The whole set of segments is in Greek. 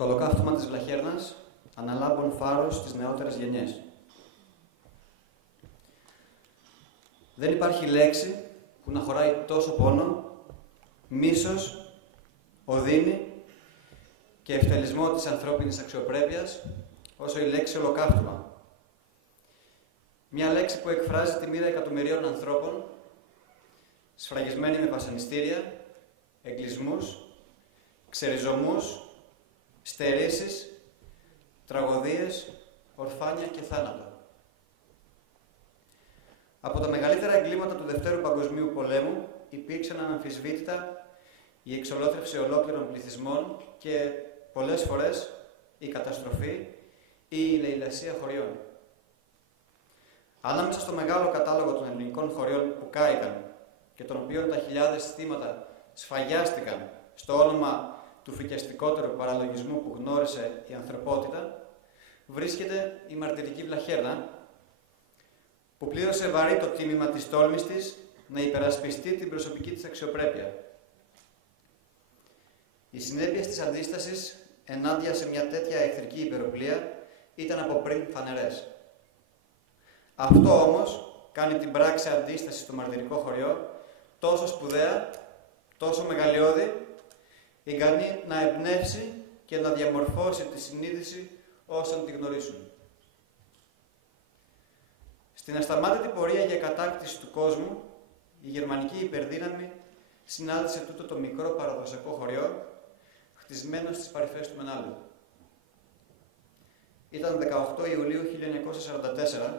Το ολοκαύτωμα της Βλαχέρνας αναλάμπων φάρος στις νεότερες γενιές. Δεν υπάρχει λέξη που να χωράει τόσο πόνο, μίσος, οδύνη και ευτελισμό της ανθρώπινης αξιοπρέπειας όσο η λέξη ολοκαύτωμα. Μια λέξη που εκφράζει τη μοίρα εκατομμυρίων ανθρώπων, σφραγισμένη με βασανιστήρια, εγκλισμούς, ξεριζωμούς, στερήσεις, τραγωδίες, ορφάνια και θάνατο. Από τα μεγαλύτερα εγκλήματα του Δευτέρου Παγκοσμίου Πολέμου υπήρξαν αναμφισβήτητα η εξολόθρευση ολόκληρων πληθυσμών και πολλές φορές η καταστροφή ή η λαιλασία χωριών. Ανάμεσα στο μεγάλο κατάλογο των ελληνικών χωριών που κάηκαν και των οποίων τα χιλιάδες θύματα σφαγιάστηκαν στο όνομα του φρικιαστικότερου παραλογισμού που γνώρισε η ανθρωπότητα, βρίσκεται η μαρτυρική Βλαχέρνα, που πλήρωσε βαρύ το τίμημα της τόλμης της να υπερασπιστεί την προσωπική της αξιοπρέπεια. Οι συνέπειες της αντίστασης ενάντια σε μια τέτοια εχθρική υπεροπλία ήταν από πριν φανερές. Αυτό όμως κάνει την πράξη αντίσταση στο μαρτυρικό χωριό τόσο σπουδαία, τόσο μεγαλειώδη, ικανή να εμπνεύσει και να διαμορφώσει τη συνείδηση όσων τη γνωρίσουν. Στην ασταμάτητη πορεία για κατάκτηση του κόσμου, η γερμανική υπερδύναμη συνάντησε τούτο το μικρό παραδοσιακό χωριό, χτισμένο στις παρυφές του Μενάλου. Ήταν 18 Ιουλίου 1944,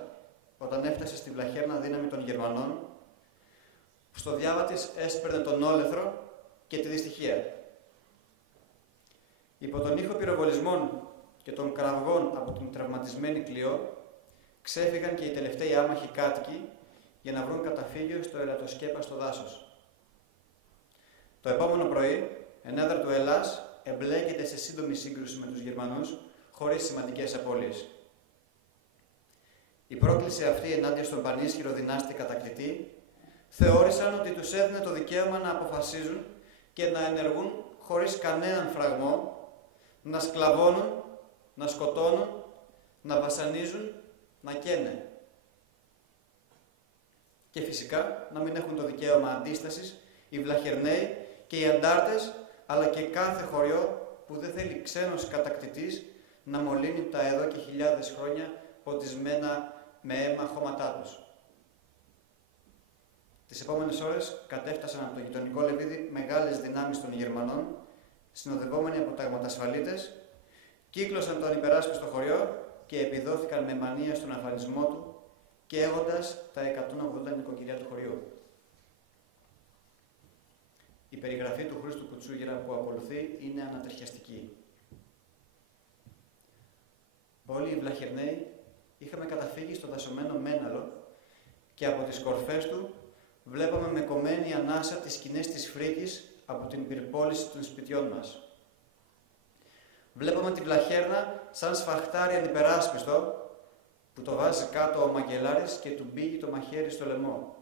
όταν έφτασε στη Βλαχέρνα δύναμη των Γερμανών, που στο διάβα της έσπαιρνε τον όλεθρο και τη δυστυχία. Υπό τον ήχο πυροβολισμών και των κραυγών από την τραυματισμένη Κλειό, ξέφυγαν και οι τελευταίοι άμαχοι κάτοικοι για να βρουν καταφύγιο στο ελατοσκέπαστο δάσος. Το επόμενο πρωί, ενέδρα του Ελλάς εμπλέκεται σε σύντομη σύγκρουση με τους Γερμανούς, χωρίς σημαντικές απώλειες. Η πρόκληση αυτή ενάντια στον πανίσχυρο δυνάστη κατακτητή θεώρησαν ότι τους έδινε το δικαίωμα να αποφασίζουν και να ενεργούν χωρίς κανέναν φραγμό, να σκλαβώνουν, να σκοτώνουν, να βασανίζουν, να καίνε. Και φυσικά να μην έχουν το δικαίωμα αντίστασης οι Βλαχερναίοι και οι αντάρτες, αλλά και κάθε χωριό που δεν θέλει ξένος κατακτητής να μολύνει τα εδώ και χιλιάδες χρόνια ποτισμένα με αίμα χώματά τους. Τις επόμενες ώρες κατέφτασαν από το γειτονικό Λεβίδι μεγάλες δυνάμεις των Γερμανών, συνοδευόμενοι από ταγματασφαλίτες, κύκλωσαν τον υπεράσπιστο χωριό και επιδόθηκαν με μανία στον αφανισμό του, καίγοντας τα 180 νοικοκυριά του χωριού. Η περιγραφή του Χρήστου Κουτσούγερα που ακολουθεί είναι ανατριχιαστική. Όλοι οι Βλαχερναίοι είχαμε καταφύγει στο δασωμένο Μέναλο και από τις κορφές του βλέπαμε με κομμένη ανάσα τις σκηνές της φρίκης από την πυρπόληση των σπιτιών μας. Βλέπαμε τη Βλαχέρνα σαν σφαχτάρι ανυπεράσπιστο που το βάζει κάτω ο Μαγκελάρης και του μπήγει το μαχαίρι στο λαιμό.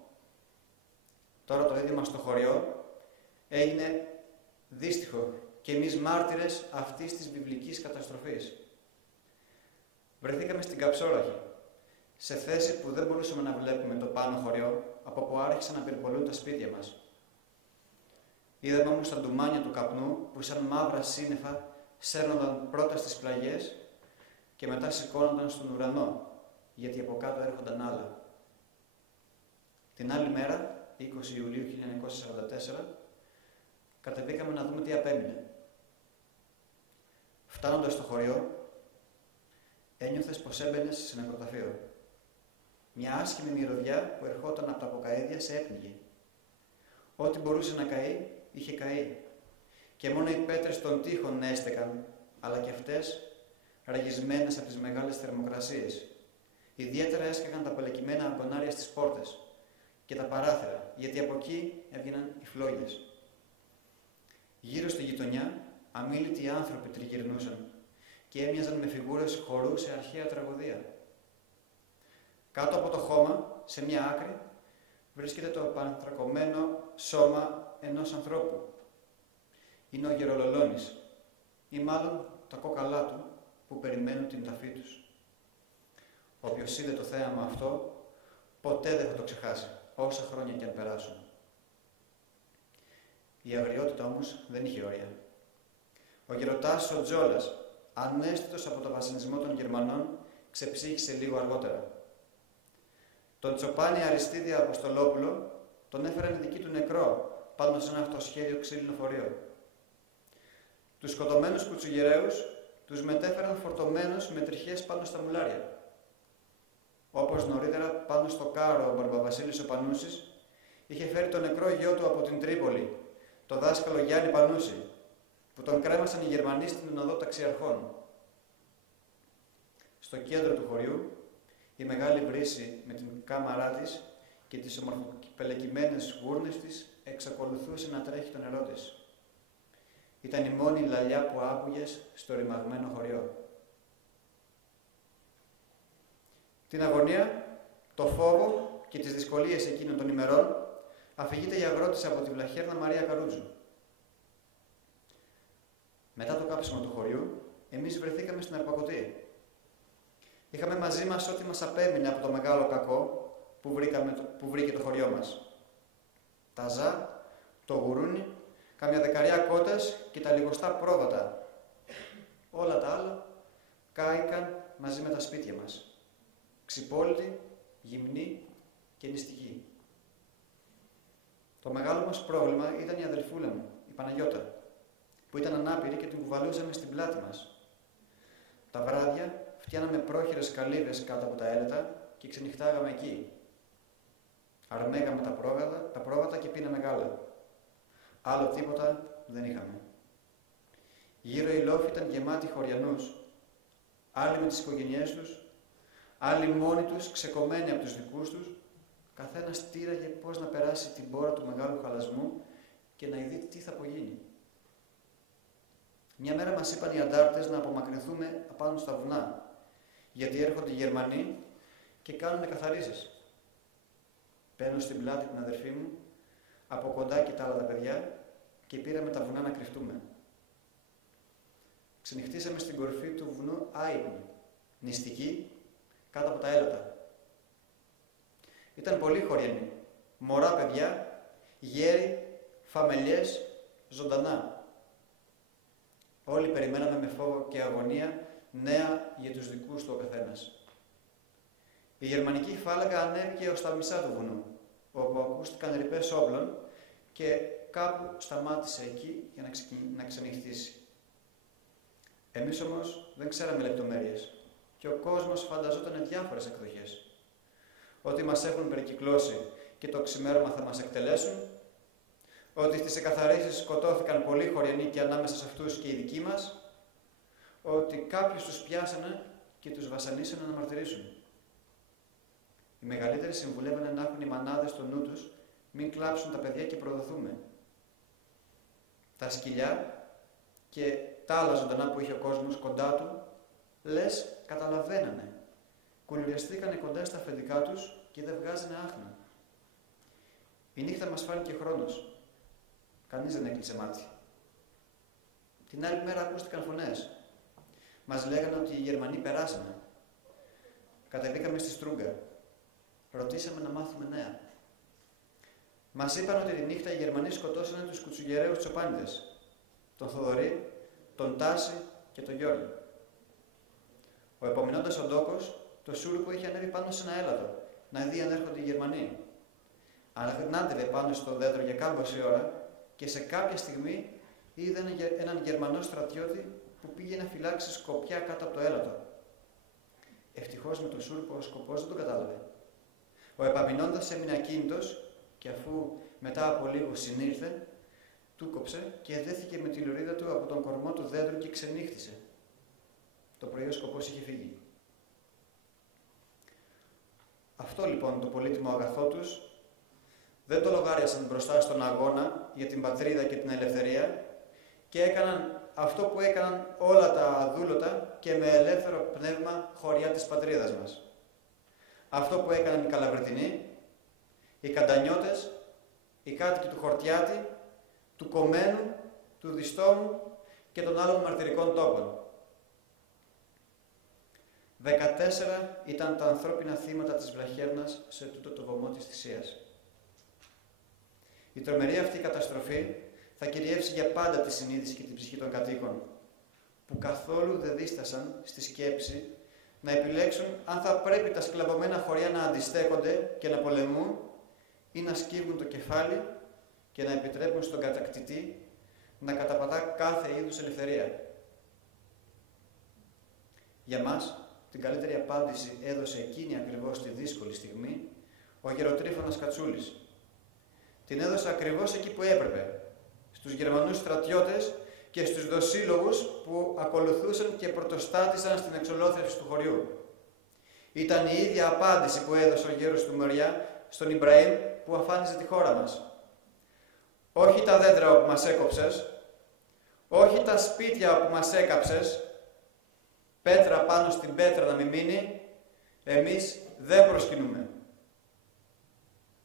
Τώρα το είδημα στο χωριό έγινε δύστιχο και εμείς μάρτυρες αυτής της βιβλικής καταστροφής. Βρεθήκαμε στην Καψόραχη, σε θέση που δεν μπορούσαμε να βλέπουμε το πάνω χωριό, από που άρχισαν να πυρπολούν τα σπίτια μας. Είδαμε όμως τα ντουμάνια του καπνού που σαν μαύρα σύννεφα σέρνονταν πρώτα στις πλαγιές και μετά σηκώνονταν στον ουρανό, γιατί από κάτω έρχονταν άλλα. Την άλλη μέρα, 20 Ιουλίου 1944, κατεβήκαμε να δούμε τι απέμεινε. Φτάνοντας στο χωριό, ένιωθες πως έμπαινες σε νεκροταφείο. Μια άσχημη μυρωδιά που ερχόταν από τα αποκαίδια σε έπνιγε. Ό,τι μπορούσε να καεί, είχε καεί. Και μόνο οι πέτρες των τοίχων έστεκαν, αλλά και αυτές ραγισμένες από τις μεγάλες θερμοκρασίες. Ιδιαίτερα έσκαγαν τα πελεκυμένα αγκονάρια στις πόρτες και τα παράθυρα, γιατί από εκεί έβγαιναν οι φλόγες. Γύρω στη γειτονιά, αμίλητοι άνθρωποι τριγυρνούσαν και έμοιαζαν με φιγούρες χορού σε αρχαία τραγωδία. Κάτω από το χώμα, σε μια άκρη, βρίσκεται το πανθρακωμένο σώμα ενός ανθρώπου. Είναι ο Γερολολώνης, ή μάλλον τα κόκαλά του που περιμένουν την ταφή τους. Όποιος είδε το θέαμα αυτό, ποτέ δεν θα το ξεχάσει, όσα χρόνια κι αν περάσουν. Η αγριότητα όμως δεν είχε όρια. Ο γεροτάς ο Τζόλας, ανέστητος από το βασανισμό των Γερμανών, ξεψύχησε λίγο αργότερα. Τον Τσοπάνη Αριστίδη Αποστολόπουλο τον έφεραν οι δικοί του νεκρό πάνω σε ένα αυτοσχέδιο ξύλινο φορείο. Τους σκοτωμένους κουτσουγεραίους τους μετέφεραν φορτωμένους με τριχές πάνω στα μουλάρια. Όπως νωρίτερα πάνω στο κάρο ο Μπαρμπαβασίλης ο Πανούσης είχε φέρει τον νεκρό γιο του από την Τρίπολη, το δάσκαλο Γιάννη Πανούση, που τον κρέμασαν οι Γερμανοί στην οδό ταξιαρχών. Στο κέντρο του χωριού, η μεγάλη βρύση με την κάμαρά της και τις ομορφοπελεκυμένες γούρνες της εξακολουθούσε να τρέχει το νερό της. Ήταν η μόνη λαλιά που άκουγες στο ρημαγμένο χωριό. Την αγωνία, το φόβο και τις δυσκολίες εκείνων των ημερών αφηγείται η αγρότης από τη Βλαχέρνα Μαρία Καρούτζου. Μετά το κάψιμο του χωριού, εμείς βρεθήκαμε στην Αρπακωτή. Είχαμε μαζί μας ό,τι μας απέμεινε από το μεγάλο κακό που βρήκε το χωριό μας. Τα ζά, το γουρούνι, κάμια δεκαριά κότες και τα λιγοστά πρόβατα. Όλα τα άλλα κάηκαν μαζί με τα σπίτια μας. Ξυπόλυτοι, γυμνοί και νηστικοί. Το μεγάλο μας πρόβλημα ήταν η αδελφούλα μου, η Παναγιώτα, που ήταν ανάπηρη και την κουβαλούσαμε στην πλάτη μας. Τα βράδια φτιάναμε πρόχειρες καλύβες κάτω από τα έλετα και ξενυχτάγαμε εκεί. Αρμέγαμε τα πρόβατα και πίναμε γάλα. Άλλο τίποτα δεν είχαμε. Γύρω οι λόφοι ήταν γεμάτοι χωριανούς, άλλοι με τις οικογένειές τους, άλλοι μόνοι τους, ξεκομμένοι από τους δικούς τους, καθένας τύραγε πώς να περάσει την πόρα του μεγάλου χαλασμού και να ειδεί τι θα απογίνει. Μια μέρα μας είπαν οι αντάρτες να απομακρυνθούμε απάνω στα βουνά, γιατί έρχονται οι Γερμανοί και κάνουν καθαρίσεις. Παίρνω στην πλάτη την αδερφή μου, από κοντά και τα άλλα τα παιδιά και πήραμε τα βουνά να κρυφτούμε. Ξενυχτήσαμε στην κορυφή του βουνού άϊπνοι, νηστικοί, κάτω από τα έλατα. Ήταν πολύ χωριανοί, μωρά παιδιά, γέροι, φαμελιές, ζωντανά. Όλοι περιμέναμε με φόβο και αγωνία νέα για τους δικούς του ο καθένας. Η γερμανική φάλαγγα ανέβηκε ως τα μισά του βουνού, όπου ακούστηκαν ρηπές όπλων και κάπου σταμάτησε εκεί για να ξενυχτήσει. Εμείς όμως δεν ξέραμε λεπτομέρειες και ο κόσμος φανταζόταν διάφορες εκδοχές. Ότι μας έχουν περικυκλώσει και το ξημέρωμα θα μας εκτελέσουν, ότι στις εκαθαρίσεις σκοτώθηκαν πολλοί χωριανοί και ανάμεσα σε αυτούς και οι δικοί μας, ότι κάποιους τους πιάσανε και τους βασανίσανε να μαρτυρήσουν. Οι μεγαλύτεροι συμβουλεύανε να έχουν οι μανάδες στο νου τους, μην κλάψουν τα παιδιά και προδοθούμε. Τα σκυλιά και τα άλλα ζωντανά που είχε ο κόσμος κοντά του, λες καταλαβαίνανε. Κουλουριαστήκανε κοντά στα αφεντικά τους και δεν βγάζανε άχνα. Η νύχτα μας φάνηκε χρόνος. Κανείς δεν έκλεισε μάτι. Την άλλη μέρα ακούστηκαν φωνές. Μας λέγανε ότι οι Γερμανοί περάσανε. Κατεβήκαμε στη Στρούγκα. Ρωτήσαμε να μάθουμε νέα. Μας είπαν ότι τη νύχτα οι Γερμανοί σκοτώσανε τους κουτσουγεραίους Τσοπάνιδες, τον Θοδωρή, τον Τάση και τον Γιώργη. Ο επομεινώντας ο Ντόκος, το σούρουπο είχε ανέβει πάνω σε ένα έλατο, να δει αν έρχονται οι Γερμανοί. Ανάδευε πάνω στο δέντρο για κάμποση ώρα και σε κάποια στιγμή είδε έναν Γερμανό στρατιώτη που πήγε να φυλάξει σκοπιά κάτω από το έλατο. Ευτυχώς με το σούρουπο ο σκοπός δεν το κατάλαβε. Ο επαμεινώντας έμεινε ακίνητος και αφού μετά από λίγο συνήλθε, του κόψε και δέθηκε με τη λωρίδα του από τον κορμό του δέντρου και ξενύχτησε. Το πρωί ο σκοπός είχε φύγει. Αυτό λοιπόν το πολύτιμο αγαθό τους δεν το λογάριασαν μπροστά στον αγώνα για την πατρίδα και την ελευθερία και έκαναν αυτό που έκαναν όλα τα αδούλωτα και με ελεύθερο πνεύμα χωριά της πατρίδας μας. Αυτό που έκαναν οι Καλαβρετινοί, οι Καντανιώτες, οι κάτοικοι του Χορτιάτη, του Κομμένου, του Διστόμου και των άλλων μαρτυρικών τόπων. 14 ήταν τα ανθρώπινα θύματα της Βλαχέρνας σε τούτο το βωμό της θυσίας. Η τρομερή αυτή καταστροφή θα κυριεύσει για πάντα τη συνείδηση και την ψυχή των κατοίκων, που καθόλου δεν δίστασαν στη σκέψη να επιλέξουν αν θα πρέπει τα σκλαβωμένα χωριά να αντιστέκονται και να πολεμούν ή να σκύβουν το κεφάλι και να επιτρέπουν στον κατακτητή να καταπατά κάθε είδους ελευθερία. Για μας, την καλύτερη απάντηση έδωσε εκείνη ακριβώς τη δύσκολη στιγμή ο Γεροτρίφωνας Κατσούλης. Την έδωσε ακριβώς εκεί που έπρεπε, στους Γερμανούς στρατιώτες και στους δοσύλλογους που ακολουθούσαν και πρωτοστάτησαν στην εξολόθρευση του χωριού. Ήταν η ίδια απάντηση που έδωσε ο γέρος του Μοριά στον Ιμπραήμ που αφάνιζε τη χώρα μας. Όχι τα δέντρα όπου μας έκοψες, όχι τα σπίτια όπου μας έκαψες, πέτρα πάνω στην πέτρα να μην μείνει, εμείς δεν προσκυνούμε.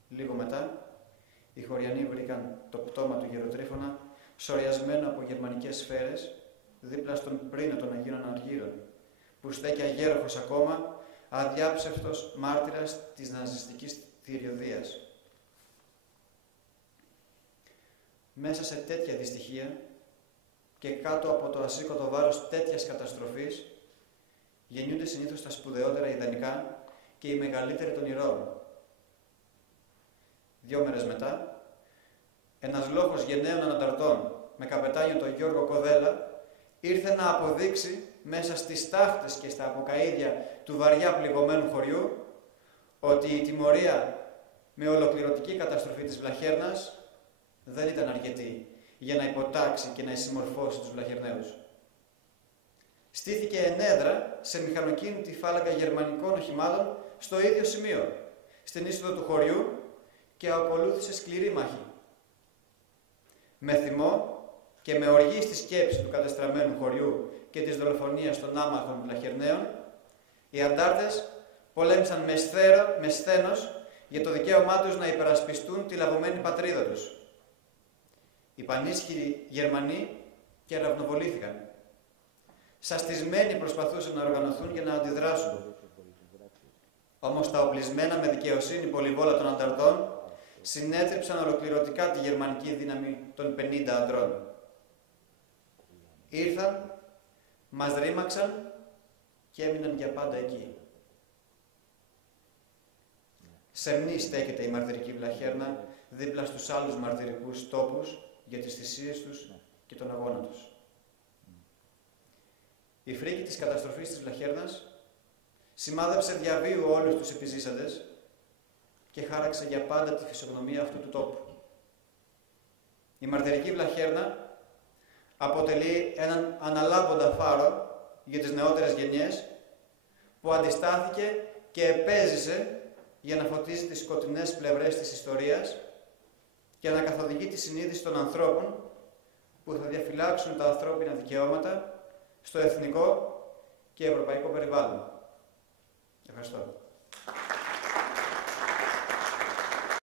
Λίγο μετά, οι χωριανοί βρήκαν το πτώμα του Γεροτρίφωνα σοριασμένο από γερμανικές σφαίρες δίπλα στον πρίνο των Αγίων Αργύρων, που στέκει αγέροχος ακόμα, αδιάψευτος μάρτυρας της ναζιστικής θηριωδίας. Μέσα σε τέτοια δυστυχία και κάτω από το ασήκωτο βάρος τέτοιας καταστροφής γεννιούνται συνήθως τα σπουδαιότερα ιδανικά και οι μεγαλύτεροι των ηρώων. 2 μέρες μετά, ένας λόγος γενναίων αναταρτών με καπετάνιο τον Γιώργο Κοδέλα ήρθε να αποδείξει μέσα στις τάχτες και στα αποκαΐδια του βαριά πληγωμένου χωριού ότι η τιμωρία με ολοκληρωτική καταστροφή της Βλαχέρνας δεν ήταν αρκετή για να υποτάξει και να συμμορφώσει τους Βλαχερναίους. Στήθηκε ενέδρα σε μηχανοκίνητη φάλαγγα γερμανικών οχημάτων στο ίδιο σημείο, στην είσοδο του χωριού, και ακολούθησε σκληρή μάχη. Με θυμό και με οργή στη σκέψη του κατεστραμμένου χωριού και της δολοφονίας των άμαχων Βλαχερναίων, οι αντάρτες πολέμησαν με σθένος για το δικαίωμά τους να υπερασπιστούν τη λαβωμένη πατρίδα τους. Οι πανίσχυροι Γερμανοί κεραυνοβολήθηκαν. Σαστισμένοι προσπαθούσαν να οργανωθούν για να αντιδράσουν. Όμως τα οπλισμένα με δικαιοσύνη πολυβόλα των ανταρτών συνέτριψαν ολοκληρωτικά τη γερμανική δύναμη των 50 αντρών. Ήρθαν, μας ρήμαξαν και έμειναν για πάντα εκεί. Σεμνή στέκεται η μαρτυρική Βλαχέρνα δίπλα στους άλλους μαρτυρικούς τόπους για τις θυσίες τους και τον αγώνα τους. Η φρίκη της καταστροφής της Βλαχέρνας σημάδεψε διαβίου όλους τους επιζήσαντες και χάραξε για πάντα τη φυσιογνωμία αυτού του τόπου. Η μαρτυρική Βλαχέρνα αποτελεί έναν αναλάβοντα φάρο για τις νεότερες γενιές που αντιστάθηκε και επέζησε για να φωτίσει τις σκοτεινές πλευρές της ιστορίας και να καθοδηγεί τη συνείδηση των ανθρώπων που θα διαφυλάξουν τα ανθρώπινα δικαιώματα στο εθνικό και ευρωπαϊκό περιβάλλον. Ευχαριστώ.